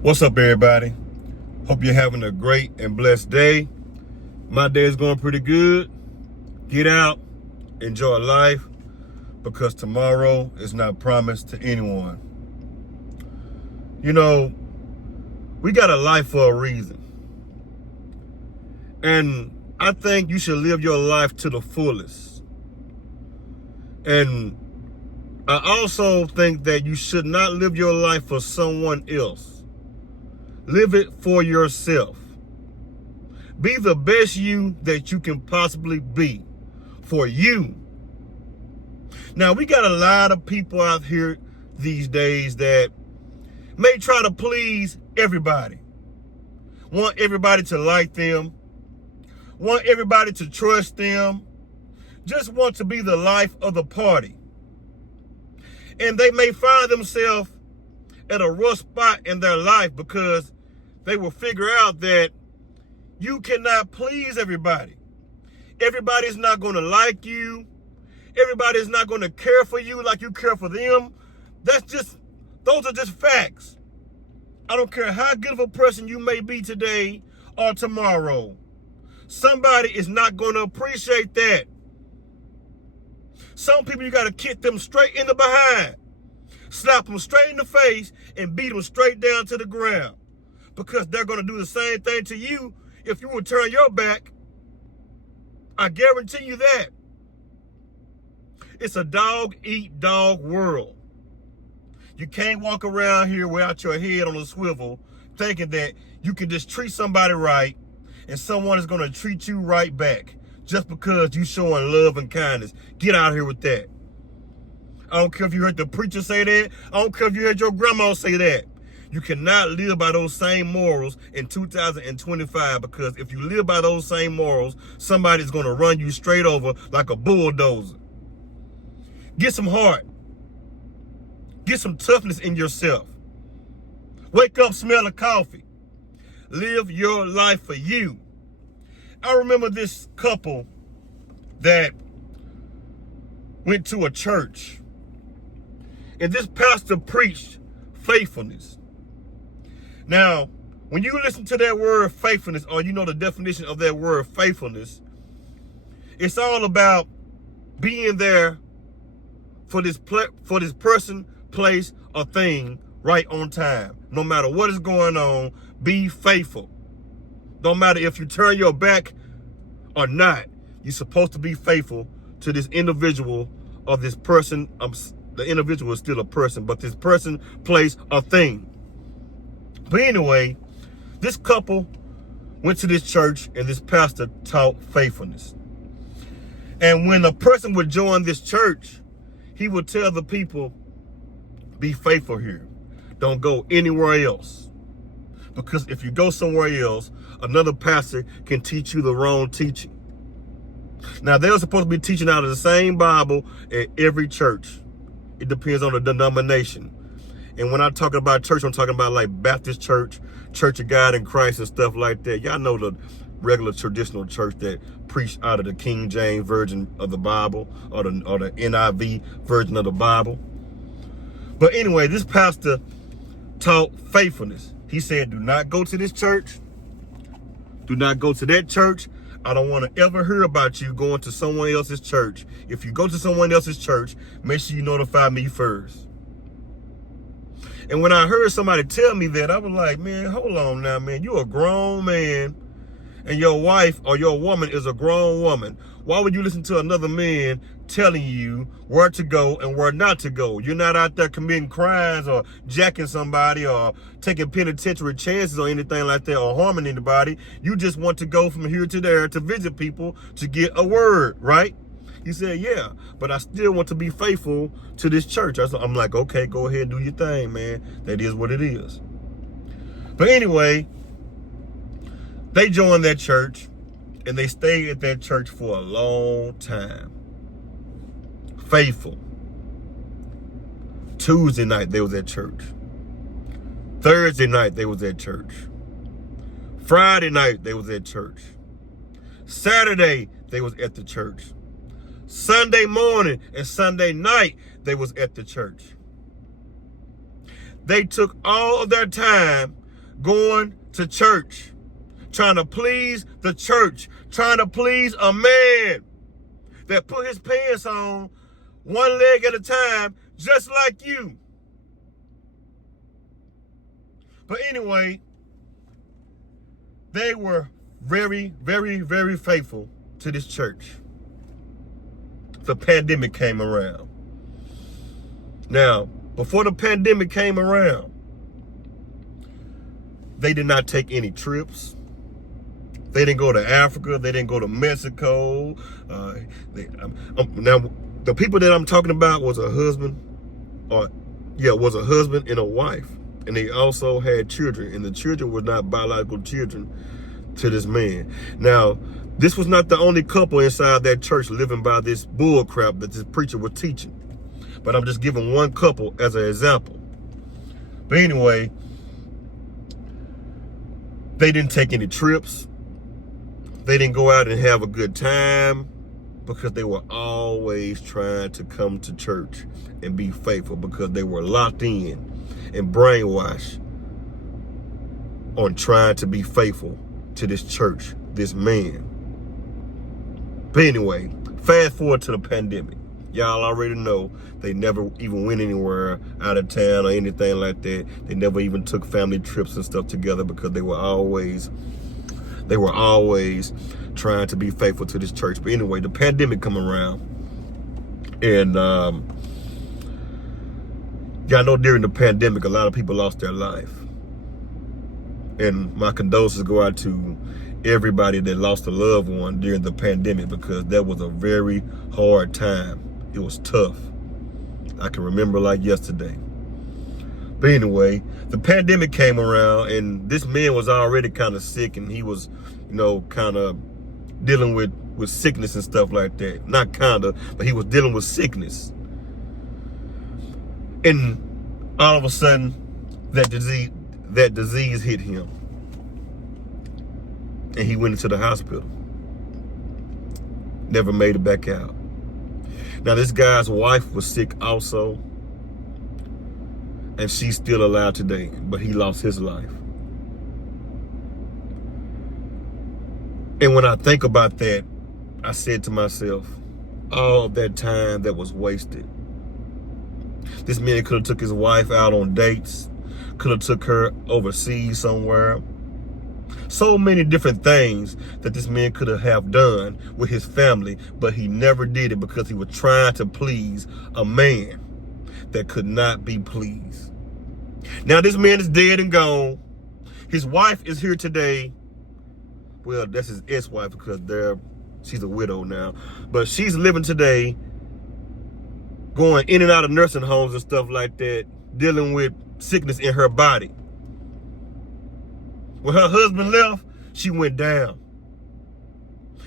What's up, everybody? Hope you're having a great and blessed day. My day is going pretty good. Get out, enjoy life, because tomorrow is not promised to anyone. You know, we got a life for a reason. And I think you should live your life to the fullest. And I also think that you should not live your life for someone else. Live it for yourself. Be the best you that you can possibly be for you. Now, we got a lot of people out here these days that may try to please everybody. Want everybody to like them. Want everybody to trust them. Just want to be the life of the party. And they may find themselves at a rough spot in their life because they will figure out that you cannot please everybody. Everybody's not going to like you. Everybody's not going to care for you like you care for them. Those are just facts. I don't care how good of a person you may be today or tomorrow. Somebody is not going to appreciate that. Some people, you got to kick them straight in the behind, slap them straight in the face, and beat them straight down to the ground. Because they're going to do the same thing to you if you would turn your back. I guarantee you that. It's a dog-eat-dog world. You can't walk around here without your head on a swivel thinking that you can just treat somebody right and someone is going to treat you right back just because you showing love and kindness. Get out of here with that. I don't care if you heard the preacher say that. I don't care if you heard your grandma say that. You cannot live by those same morals in 2025, because if you live by those same morals, somebody's going to run you straight over like a bulldozer. Get some heart. Get some toughness in yourself. Wake up, smell the coffee. Live your life for you. I remember this couple that went to a church, and this pastor preached faithfulness. Now, when you listen to that word faithfulness, or you know the definition of that word faithfulness, it's all about being there for this person, place, or thing right on time. No matter what is going on, be faithful. No matter if you turn your back or not, you're supposed to be faithful to this individual or this person. The individual is still a person, but this person, place, or thing. But anyway, this couple went to this church and this pastor taught faithfulness. And when a person would join this church, he would tell the people, be faithful here. Don't go anywhere else. Because if you go somewhere else, another pastor can teach you the wrong teaching. Now, they're supposed to be teaching out of the same Bible at every church. It depends on the denomination. And when I talk about church, I'm talking about like Baptist church, Church of God in Christ, and stuff like that. Y'all know the regular traditional church that preach out of the King James version of the Bible, or the NIV version of the Bible. But anyway, this pastor taught faithfulness. He said, do not go to this church. Do not go to that church. I don't want to ever hear about you going to someone else's church. If you go to someone else's church, make sure you notify me first. And when I heard somebody tell me that, I was like, man, hold on now, man. You're a grown man, and your wife or your woman is a grown woman. Why would you listen to another man telling you where to go and where not to go? You're not out there committing crimes or jacking somebody or taking penitentiary chances or anything like that, or harming anybody. You just want to go from here to there to visit people to get a word, right? He said, yeah, but I still want to be faithful to this church. I'm like, okay, go ahead and do your thing, man. That is what it is. But anyway, they joined that church, and they stayed at that church for a long time. Faithful. Tuesday night, they was at church. Thursday night, they was at church. Friday night, they was at church. Saturday, they was at the church. Sunday morning and Sunday night, they was at the church. They took all of their time going to church, trying to please the church, trying to please a man that put his pants on one leg at a time, just like you. But anyway, they were very, very, very faithful to this church. The pandemic came around. Now, before the pandemic came around, they did not take any trips. They didn't go to Africa. They didn't go to Mexico. Now, the people that I'm talking about was a husband and a wife. And they also had children. And the children were not biological children to this man. Now, this was not the only couple inside that church living by this bull crap that this preacher was teaching. But I'm just giving one couple as an example. But anyway, they didn't take any trips. They didn't go out and have a good time because they were always trying to come to church and be faithful because they were locked in and brainwashed on trying to be faithful to this church, this man. But anyway, fast forward to the pandemic. Y'all already know they never even went anywhere out of town or anything like that. They never even took family trips and stuff together because they were always trying to be faithful to this church. But anyway, the pandemic come around. And y'all know during the pandemic, a lot of people lost their life. And my condolences go out to everybody that lost a loved one during the pandemic because that was a very hard time. It was tough. I can remember like yesterday. But anyway, the pandemic came around and this man was already kind of sick and he was, kind of dealing with sickness and stuff like that. Not kind of, but he was dealing with sickness. And all of a sudden, that disease hit him. And he went into the hospital. Never made it back out. Now, this guy's wife was sick also. And she's still alive today, but he lost his life. And when I think about that, I said to myself, all of that time that was wasted. This man could have took his wife out on dates, could have took her overseas somewhere. So many different things that this man could have done with his family, but he never did it because he was trying to please a man that could not be pleased. Now this man is dead and gone. His wife is here today. Well, that's his ex-wife because she's a widow now. But she's living today, going in and out of nursing homes and stuff like that, dealing with sickness in her body. When her husband left, she went down.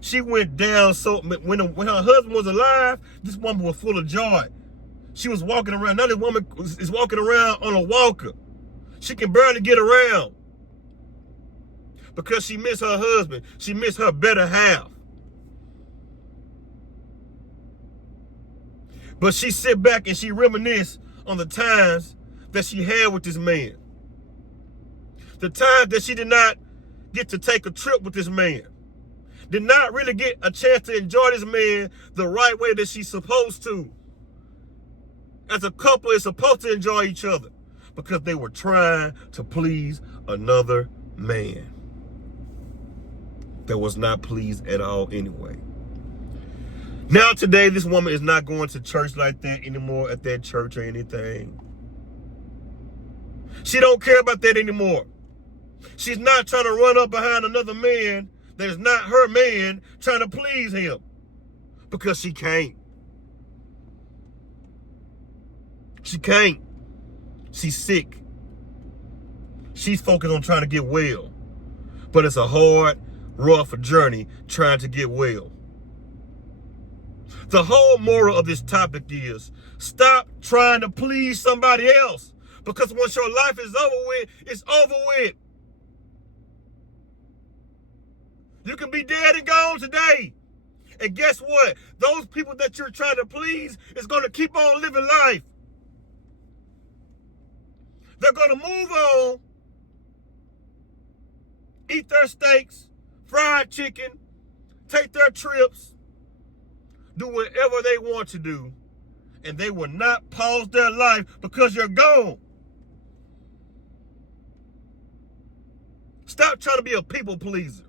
She went down so when her husband was alive, this woman was full of joy. She was walking around. Now this woman is walking around on a walker. She can barely get around because she missed her husband. She missed her better half. But she sit back and she reminisce on the times that she had with this man. The times that she did not get to take a trip with this man. Did not really get a chance to enjoy this man the right way that she's supposed to. As a couple is supposed to enjoy each other because they were trying to please another man that was not pleased at all anyway. Now today, this woman is not going to church like that anymore, at that church or anything. She don't care about that anymore. She's not trying to run up behind another man that is not her man trying to please him because she can't. She can't. She's sick. She's focused on trying to get well. But it's a hard, rough journey trying to get well. The whole moral of this topic is stop trying to please somebody else. Because once your life is over with, it's over with. You can be dead and gone today. And guess what? Those people that you're trying to please is going to keep on living life. They're going to move on eat their steaks, fried chicken, take their trips, do whatever they want to do, and they will not pause their life because you're gone. Stop trying to be a people pleaser.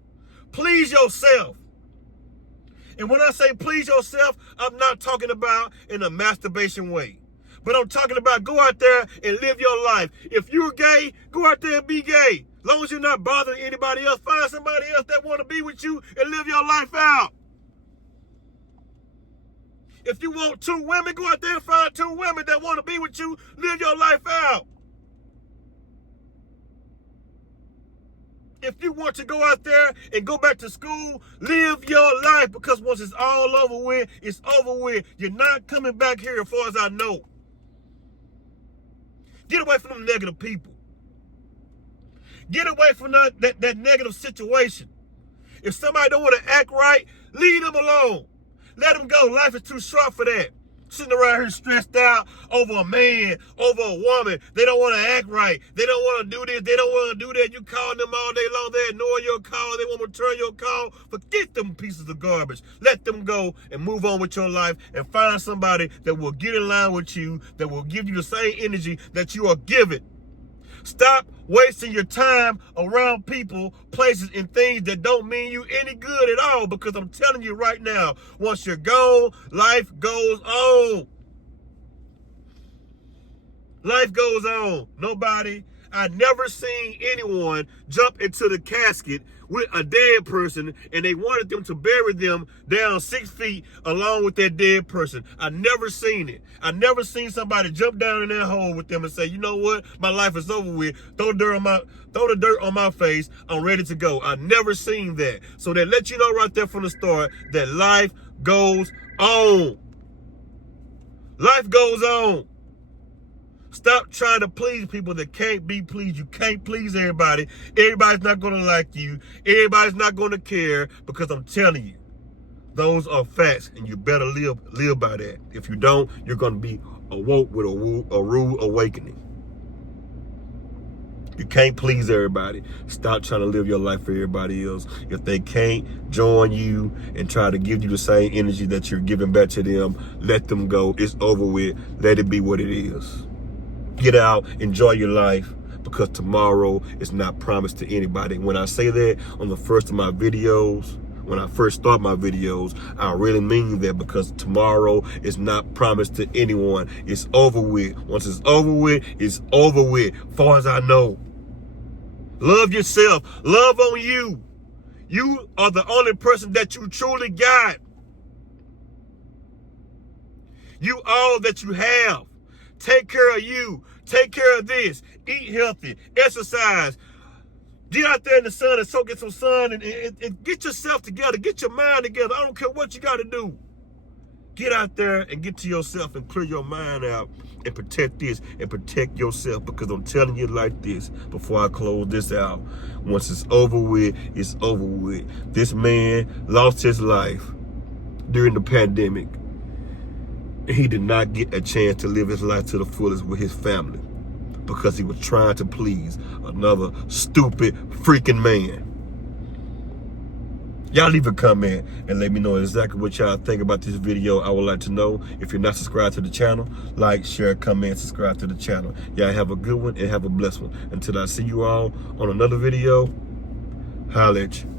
Please yourself. And when I say please yourself, I'm not talking about in a masturbation way. But I'm talking about go out there and live your life. If you're gay, go out there and be gay. As long as you're not bothering anybody else, find somebody else that want to be with you and live your life out. If you want 2 women, go out there and find 2 women that want to be with you, live your life out. If you want to go out there and go back to school, live your life, because once it's all over with, it's over with. You're not coming back here as far as I know. Get away from them negative people. Get away from that negative situation. If somebody don't want to act right, leave them alone. Let them go. Life is too short for that. Sitting around here stressed out over a man, over a woman. They don't want to act right. They don't want to do this. They don't want to do that. You call them all day long. They ignore your call. They won't return your call. Forget them pieces of garbage. Let them go and move on with your life and find somebody that will get in line with you, that will give you the same energy that you are giving. Stop wasting your time around people, places, and things that don't mean you any good at all, because I'm telling you right now, once you're gone, life goes on. Life goes on. I never seen anyone jump into the casket with a dead person and they wanted them to bury them down 6 feet along with that dead person. I never seen it. I never seen somebody jump down in that hole with them and say, you know what, my life is over with. Throw the dirt on my face. I'm ready to go. I never seen that. So that lets you know right there from the start that life goes on. Life goes on. Stop trying to please people that can't be pleased. You can't please everybody. Everybody's not going to like you. Everybody's not going to care, because I'm telling you, those are facts, and you better live by that. If you don't, you're going to be awoke with a rude awakening. You can't please everybody. Stop trying to live your life for everybody else. If they can't join you and try to give you the same energy that you're giving back to them, let them go. It's over with. Let it be what it is. Get out, enjoy your life, because tomorrow is not promised to anybody. When I say that on the first of my videos, when I first start my videos, I really mean that, because tomorrow is not promised to anyone. It's over with. Once it's over with, it's over with, far as I know. Love yourself. Love on you. You are the only person that you truly got. You all that you have. Take care of you. Take care of this. Eat healthy. Exercise. Get out there in the sun and soak in some sun and get yourself together. Get your mind together. I don't care what you got to do. Get out there and get to yourself and clear your mind out and protect this and protect yourself, because I'm telling you like this before I close this out. Once it's over with, it's over with. This man lost his life during the pandemic. He did not get a chance to live his life to the fullest with his family, because he was trying to please another stupid freaking man. Y'all leave a comment and let me know exactly what y'all think about this video. I would like to know. If you're not subscribed to the channel, like, share, comment, subscribe to the channel. Y'all have a good one and have a blessed one. Until I see you all on another video, holla at you.